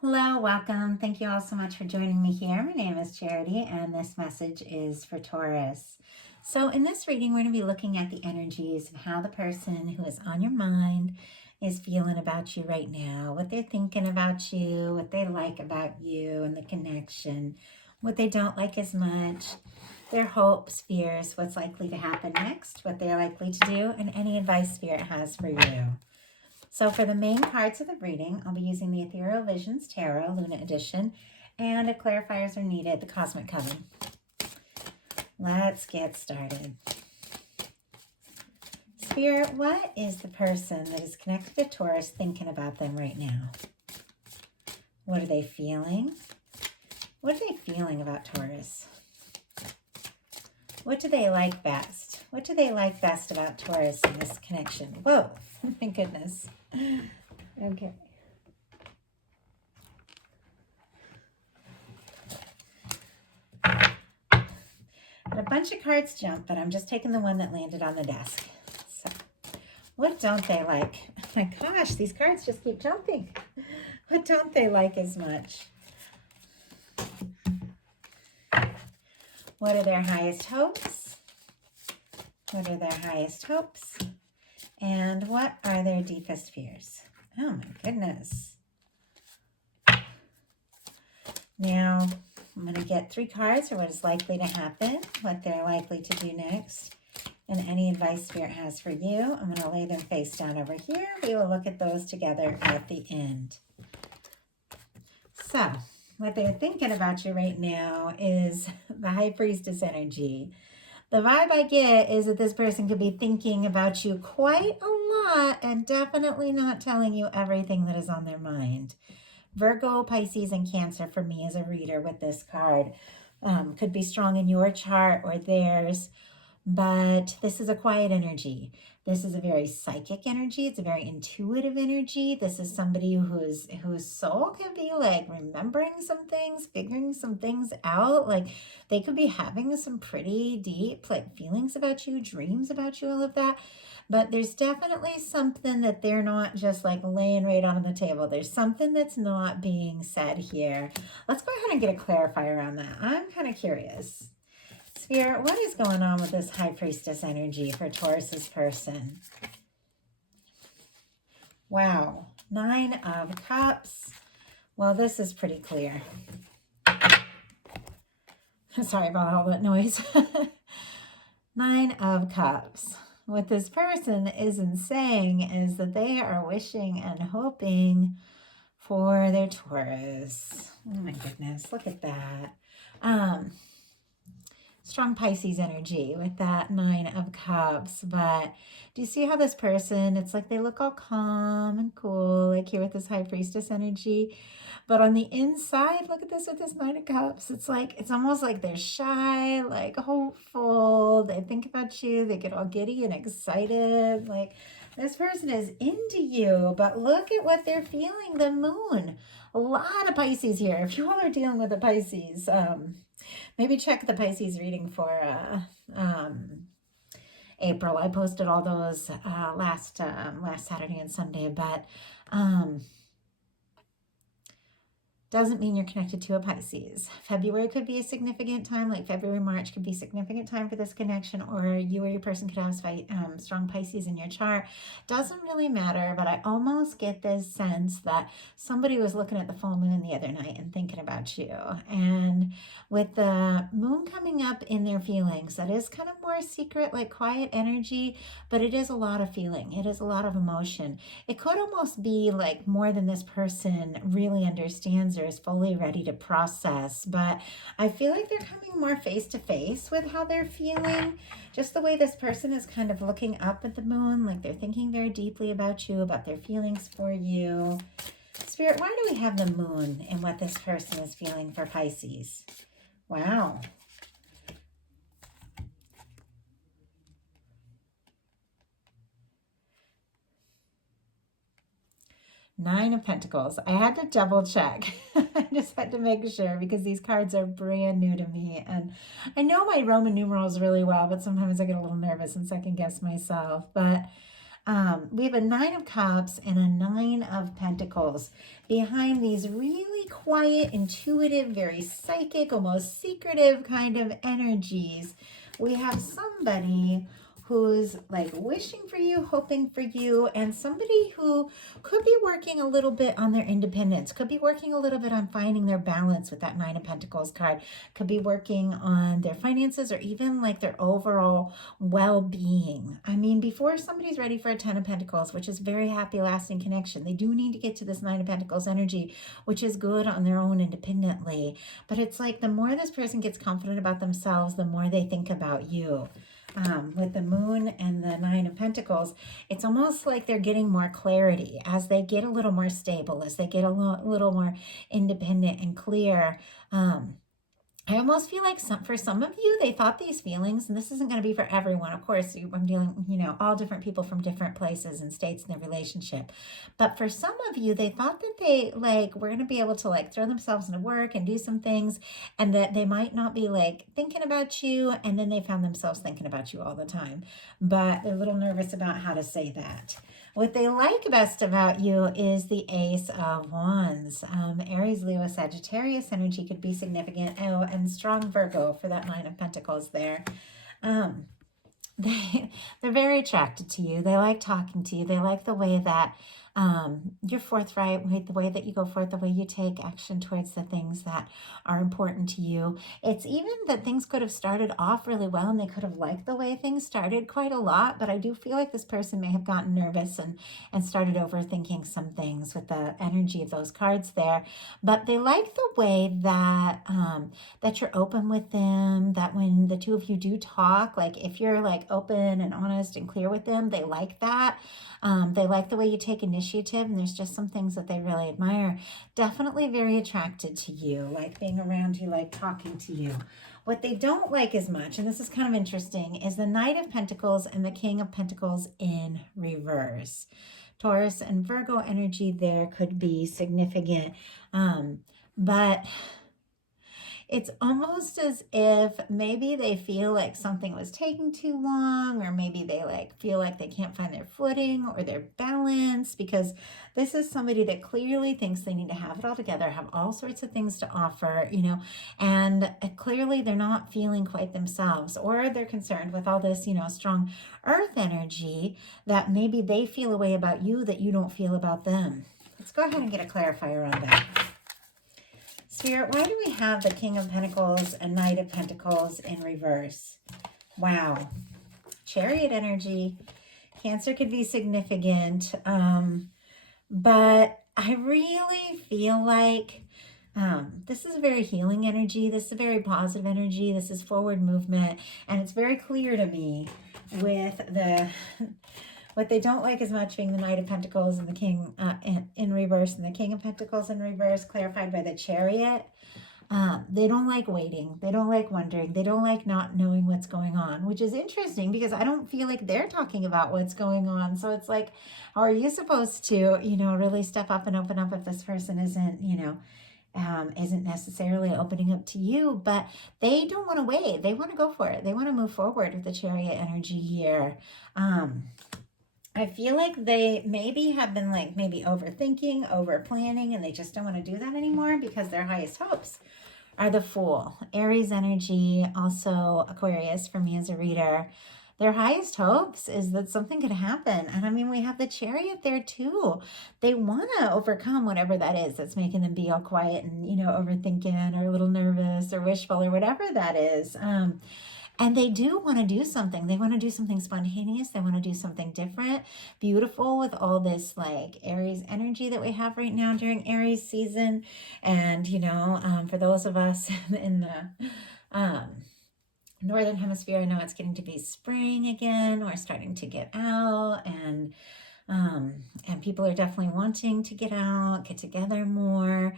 Hello, welcome. Thank you all so much for joining me here. My name is Charity, and this message is for Taurus. So in this reading, we're going to be looking at the energies of how the person who is on your mind is feeling about you right now, what they're thinking about you, what they like about you and the connection, what they don't like as much, their hopes, fears, what's likely to happen next, what they're likely to do, and any advice Spirit has for you. So for the main cards of the reading, I'll be using the Ethereal Visions Tarot, Luna Edition, and if clarifiers are needed, the Cosmic Coven. Let's get started. Spirit, what is the person that is connected to Taurus thinking about them right now? What are they feeling? What are they feeling about Taurus? What do they like best? What do they like best about Taurus in this connection? Whoa, my goodness. Okay. Had a bunch of cards jump, but I'm just taking the one that landed on the desk. So, what don't they like? Oh my gosh, these cards just keep jumping. What don't they like as much? What are their highest hopes? What are their highest hopes? And what are their deepest fears? Oh my goodness. Now, I'm going to get 3 cards for what is likely to happen, what they're likely to do next, and any advice Spirit has for you. I'm going to lay them face down over here. We will look at those together at the end. So, what they're thinking about you right now is the High Priestess energy. The vibe I get is that this person could be thinking about you quite a lot and definitely not telling you everything that is on their mind. Virgo, Pisces, and Cancer for me as a reader with this card could be strong in your chart or theirs, but this is a quiet energy. This is a very psychic energy. It's a very intuitive energy. This is somebody whose soul can be like remembering some things, figuring some things out. Like they could be having some pretty deep like feelings about you, dreams about you, all of that. But there's definitely something that they're not just like laying right on the table. There's something that's not being said here. Let's go ahead and get a clarifier on that. I'm kind of curious. Spirit, what is going on with this High Priestess energy for Taurus's person? Wow, 9 of Cups. Well, this is pretty clear. Sorry about all that noise. 9 of Cups. What this person isn't saying is that they are wishing and hoping for their Taurus. Oh my goodness, look at that. Strong Pisces energy with that 9 of Cups. But do you see how this person, it's like they look all calm and cool, like here with this High Priestess energy. But on the inside, look at this with this 9 of Cups. It's like, it's almost like they're shy, like hopeful. They think about you. They get all giddy and excited. Like this person is into you, but look at what they're feeling, the moon. A lot of Pisces here. If you all are dealing with a Pisces, maybe check the Pisces reading for April. I posted all those last Saturday and Sunday, but doesn't mean you're connected to a Pisces. February could be a significant time, like February, March could be a significant time for this connection, or you or your person could have strong Pisces in your chart. Doesn't really matter, but I almost get this sense that somebody was looking at the full moon the other night and thinking about you. And with the moon coming up in their feelings, that is kind of more secret, like quiet energy, but it is a lot of feeling. It is a lot of emotion. It could almost be like more than this person really understands or is fully ready to process, but I feel like they're coming more face to face with how they're feeling. Just the way this person is kind of looking up at the moon, like they're thinking very deeply about you, about their feelings for you. Spirit, why do we have the moon and what this person is feeling for Pisces? Wow. Nine of Pentacles. I had to double check. I just had to make sure because these cards are brand new to me. And I know my Roman numerals really well, but sometimes I get a little nervous and second guess myself. But We have a Nine of Cups and a Nine of Pentacles behind these really quiet, intuitive, very psychic, almost secretive kind of energies. We have somebody who's like wishing for you, hoping for you, and somebody who could be working a little bit on their independence, could be working a little bit on finding their balance with that Nine of Pentacles card, could be working on their finances or even like their overall well-being. I mean, before somebody's ready for a Ten of Pentacles, which is very happy, lasting connection, they do need to get to this Nine of Pentacles energy, which is good on their own independently. But it's like the more this person gets confident about themselves, the more they think about you. With the Moon and the Nine of Pentacles, it's almost like they're getting more clarity as they get a little more stable, as they get a little more independent and clear. I almost feel like for some of you, they thought these feelings, and this isn't going to be for everyone. Of course, I'm dealing, all different people from different places and states in their relationship. But for some of you, they thought that they were going to be able to throw themselves into work and do some things, and that they might not be thinking about you. And then they found themselves thinking about you all the time. But they're a little nervous about how to say that. What they like best about you is the Ace of Wands. Aries, Leo, Sagittarius energy could be significant. Oh, and strong Virgo for that Nine of Pentacles there. They're very attracted to you. They like talking to you. They like the way that you're forthright, the way that you go forth, the way you take action towards the things that are important to you. It's even that things could have started off really well and they could have liked the way things started quite a lot, but I do feel like this person may have gotten nervous and started overthinking some things with the energy of those cards there. But they like the way that that you're open with them, that when the two of you do talk, if you're open and honest and clear with them, they like that. They like the way you take initiative, and there's just some things that they really admire. Definitely very attracted to you, like being around you, like talking to you. What they don't like as much, and this is kind of interesting, is the Knight of Pentacles and the King of Pentacles in reverse. Taurus and Virgo energy there could be significant, but it's almost as if maybe they feel like something was taking too long, or maybe they feel like they can't find their footing or their balance, because this is somebody that clearly thinks they need to have it all together, have all sorts of things to offer, and clearly they're not feeling quite themselves, or they're concerned with all this, strong earth energy that maybe they feel a way about you that you don't feel about them. Let's go ahead and get a clarifier on that. Spirit, why do we have the King of Pentacles and Knight of Pentacles in reverse? Wow. Chariot energy. Cancer could be significant. But I really feel like this is a very healing energy. This is a very positive energy. This is forward movement. And it's very clear to me with what they don't like as much being the Knight of Pentacles and the King in reverse, and the King of Pentacles in reverse, clarified by the Chariot. They don't like waiting. They don't like wondering. They don't like not knowing what's going on, which is interesting because I don't feel like they're talking about what's going on. So it's like, how are you supposed to, really step up and open up if this person isn't, isn't necessarily opening up to you? But they don't want to wait. They want to go for it. They want to move forward with the Chariot energy here. I feel like they maybe have been maybe overthinking, over planning, and they just don't want to do that anymore because their highest hopes are the Fool. Aries energy, also Aquarius for me as a reader. Their highest hopes is that something could happen. And I mean, we have the Chariot there too. They want to overcome whatever that is that's making them be all quiet and, overthinking or a little nervous or wishful or whatever that is. And they do want to do something. They want to do something spontaneous. They want to do something different, beautiful, with all this Aries energy that we have right now during Aries season. And, for those of us in the Northern Hemisphere, I know it's getting to be spring again. We're starting to get out, and people are definitely wanting to get out, get together more,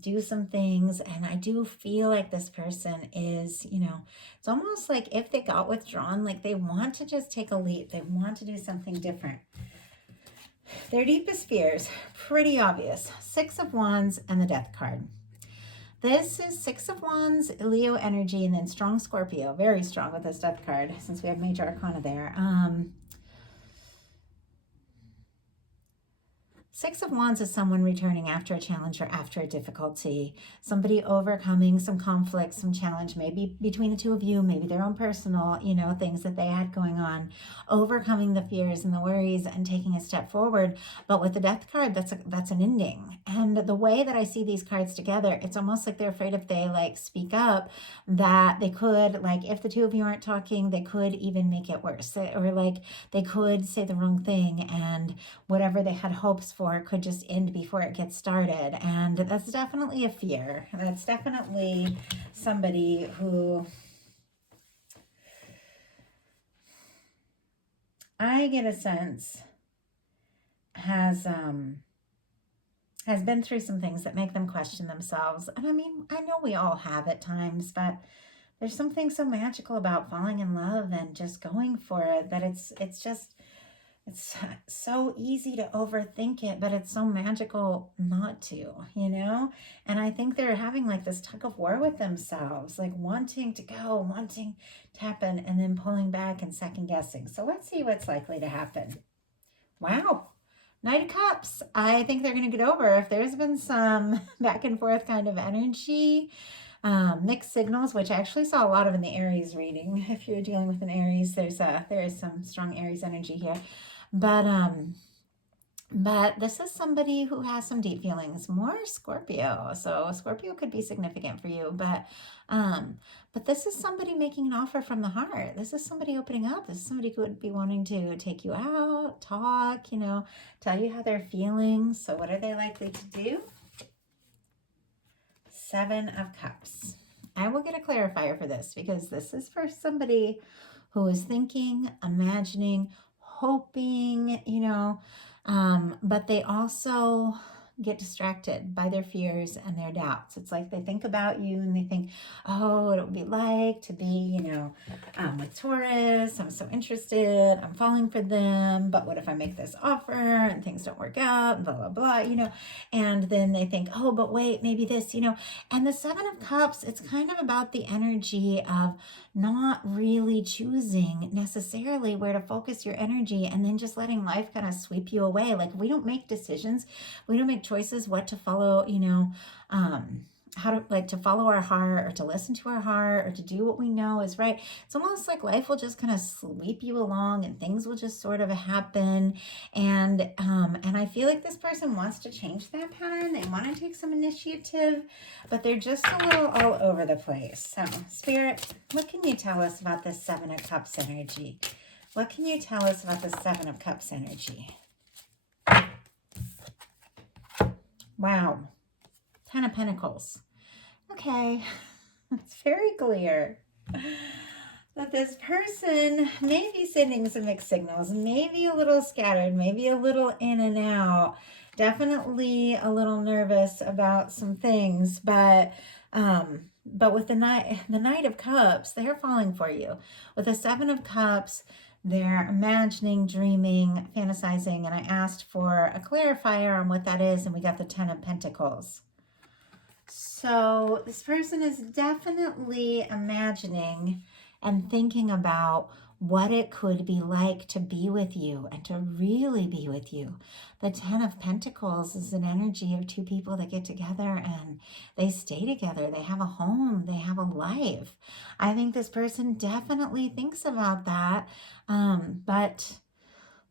do some things. And I do feel like this person is, it's almost like if they got withdrawn, they want to just take a leap. They want to do something different. Their deepest fears, pretty obvious. Six of Wands and the Death card. This is Six of Wands, Leo energy, and then strong Scorpio. Very strong with this Death card since we have major arcana there. Six of Wands is someone returning after a challenge or after a difficulty. Somebody overcoming some conflict, some challenge, maybe between the two of you, maybe their own personal, things that they had going on. Overcoming the fears and the worries and taking a step forward. But with the Death card, that's an ending. And the way that I see these cards together, it's almost like they're afraid if they speak up that they could, if the two of you aren't talking, they could even make it worse. Or they could say the wrong thing, and whatever they had hopes for could just end before it gets started. And that's definitely a fear. That's definitely somebody who, I get a sense, has been through some things that make them question themselves. And I mean, I know we all have at times, but there's something so magical about falling in love and just going for it that it's so easy to overthink it, but it's so magical not to, And I think they're having this tug of war with themselves, wanting to go, wanting to happen, and then pulling back and second guessing. So let's see what's likely to happen. Wow. Knight of Cups. I think they're going to get over if there's been some back and forth kind of energy. Mixed signals, which I actually saw a lot of in the Aries reading. If you're dealing with an Aries, there is some strong Aries energy here. But this is somebody who has some deep feelings, more Scorpio. So Scorpio could be significant for you, but this is somebody making an offer from the heart. This is somebody opening up. This is somebody who would be wanting to take you out, talk, tell you how they're feeling. So what are they likely to do? Seven of Cups. I will get a clarifier for this because this is for somebody who is thinking, imagining, hoping, but they also get distracted by their fears and their doubts. It's like they think about you and they think, oh, it would be like to be, with Taurus. I'm so interested. I'm falling for them. But what if I make this offer and things don't work out? Blah, blah, blah, And then they think, oh, but wait, maybe this, And the Seven of Cups, it's kind of about the energy of not really choosing necessarily where to focus your energy and then just letting life kind of sweep you away. We don't make decisions. We don't make choices what to follow, how to to follow our heart or to listen to our heart or to do what we know is right. It's almost like life will just kind of sweep you along and things will just sort of happen. And I feel like this person wants to change that pattern. They want to take some initiative, but they're just a little all over the place. So Spirit, what can you tell us about this Seven of Cups energy? What can you tell us about the Seven of Cups energy? Wow. Ten of Pentacles. Okay. It's very clear that this person may be sending some mixed signals, maybe a little scattered, maybe a little in and out, definitely a little nervous about some things, but with the Knight of Cups, they're falling for you. With the Seven of Cups, they're imagining, dreaming, fantasizing, and I asked for a clarifier on what that is, and we got the Ten of Pentacles. So this person is definitely imagining and thinking about what it could be like to be with you and to really be with you. The Ten of Pentacles is an energy of two people that get together and they stay together. They have a home. They have a life. I think this person definitely thinks about that. But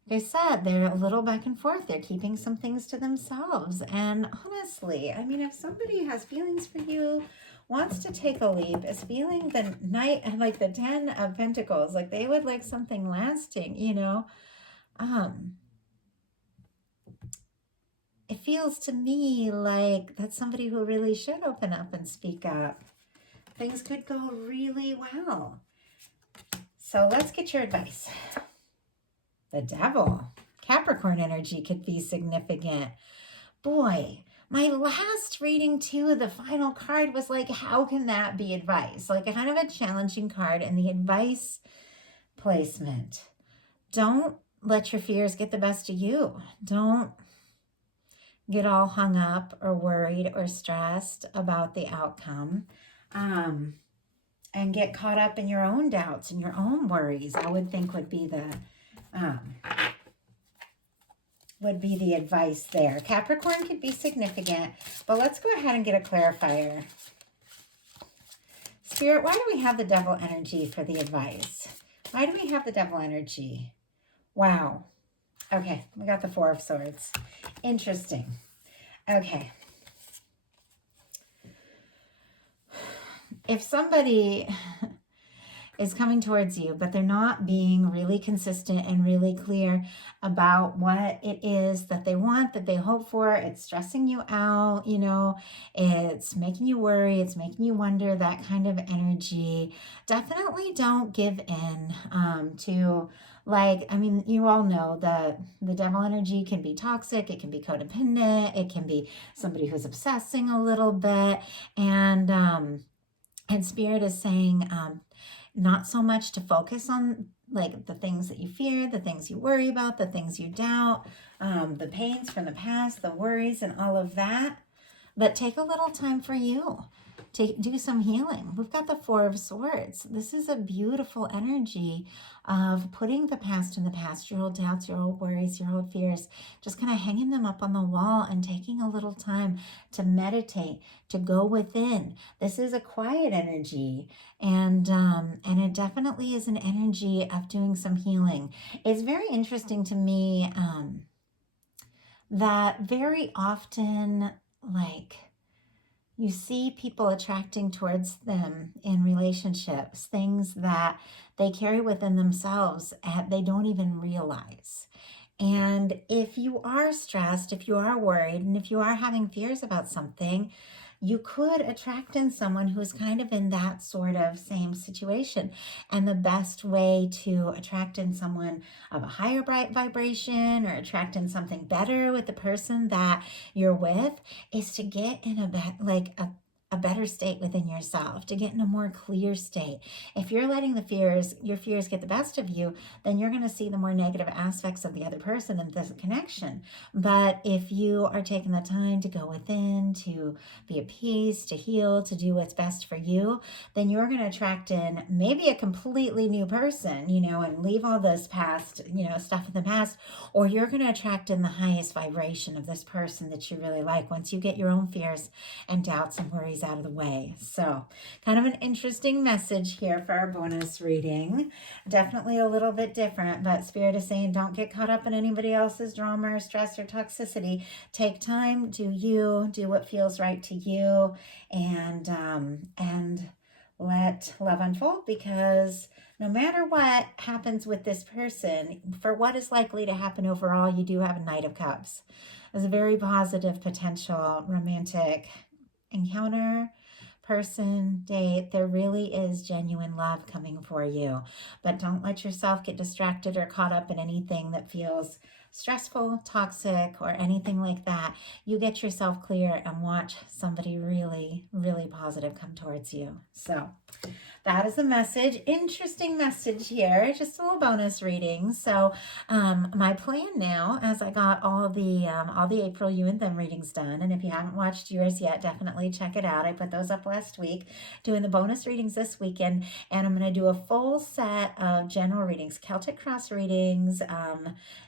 like I said, they're a little back and forth. They're keeping some things to themselves. And honestly, I mean, if somebody has feelings for you, wants to take a leap, is feeling the Knight, like the Ten of Pentacles, like they would like something lasting, it feels to me like that's somebody who really should open up and speak up. Things could go really well. So let's get your advice. The Devil. Capricorn energy could be significant. Boy, my last reading too, the final card was like, how can that be advice? Like kind of a challenging card in the advice placement. Don't let your fears get the best of you. Don't get all hung up or worried or stressed about the outcome. And get caught up in your own doubts and your own worries, I would think would be the would be the advice there. Capricorn could be significant, but let's go ahead and get a clarifier. Spirit, why do we have the devil energy for the advice? Why do we have the devil energy? Wow. Okay, we got the Four of Swords. Interesting. Okay. If somebody is coming towards you, but they're not being really consistent and really clear about what it is that they want, that they hope for, it's stressing you out, you know, it's making you worry, it's making you wonder, that kind of energy, definitely don't give in to, like, I mean, you all know that the devil energy can be toxic, it can be codependent, it can be somebody who's obsessing a little bit, and Spirit is saying, not so much to focus on like the things that you fear, the things you worry about, the things you doubt, the pains from the past, the worries and all of that, but take a little time for you. Do some healing. We've got the Four of Swords. This is a beautiful energy of putting the past in the past, your old doubts, your old worries, your old fears, just kind of hanging them up on the wall and taking a little time to meditate, to go within. This is a quiet energy, and it definitely is an energy of doing some healing. It's very interesting to me that very often, like, you see people attracting towards them in relationships, things that they carry within themselves and they don't even realize. And if you are stressed, if you are worried, and if you are having fears about something, you could attract in someone who's kind of in that sort of same situation. And the best way to attract in someone of a higher bright vibration or attract in something better with the person that you're with is to get in a better state within yourself, to get in a more clear state. If you're letting your fears get the best of you, then you're going to see the more negative aspects of the other person and this connection. But if you are taking the time to go within, to be at peace, to heal, to do what's best for you, then you're going to attract in maybe a completely new person, you know, and leave all this past, you know, stuff in the past, or you're going to attract in the highest vibration of this person that you really like once you get your own fears and doubts and worries out of the way. So kind of an interesting message here for our bonus reading. Definitely a little bit different, but Spirit is saying don't get caught up in anybody else's drama or stress or toxicity. Take time, do you, do what feels right to you, and let love unfold, because no matter what happens with this person, for what is likely to happen overall, you do have a Knight of Cups. There's a very positive potential romantic encounter, person, date. There really is genuine love coming for you, but don't let yourself get distracted or caught up in anything that feels stressful, toxic, or anything like that. You get yourself clear and watch somebody really, really positive come towards you. So that is a message. Interesting message here. Just a little bonus reading. So my plan now, as I got all the April you and them readings done, and if you haven't watched yours yet, definitely check it out. I put those up last week. Doing the bonus readings this weekend, and I'm going to do a full set of general readings, Celtic cross readings,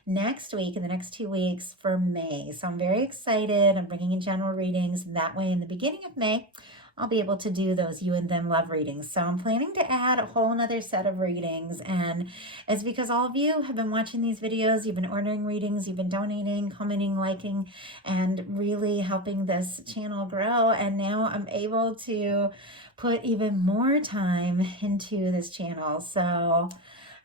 next week, in the next 2 weeks for May. So I'm very excited. I'm bringing in general readings, and that way in the beginning of May, I'll be able to do those you and them love readings. So I'm planning to add a whole nother set of readings, and it's because all of you have been watching these videos, you've been ordering readings, you've been donating, commenting, liking, and really helping this channel grow. And now I'm able to put even more time into this channel. So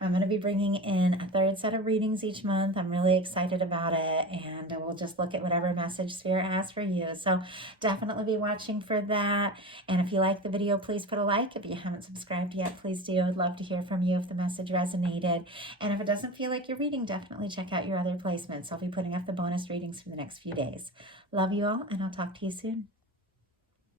I'm going to be bringing in a third set of readings each month. I'm really excited about it, and we'll just look at whatever message Spirit has for you. So definitely be watching for that. And if you like the video, please put a like. If you haven't subscribed yet, please do. I'd love to hear from you if the message resonated. And if it doesn't feel like you're reading, definitely check out your other placements. I'll be putting up the bonus readings for the next few days. Love you all, and I'll talk to you soon.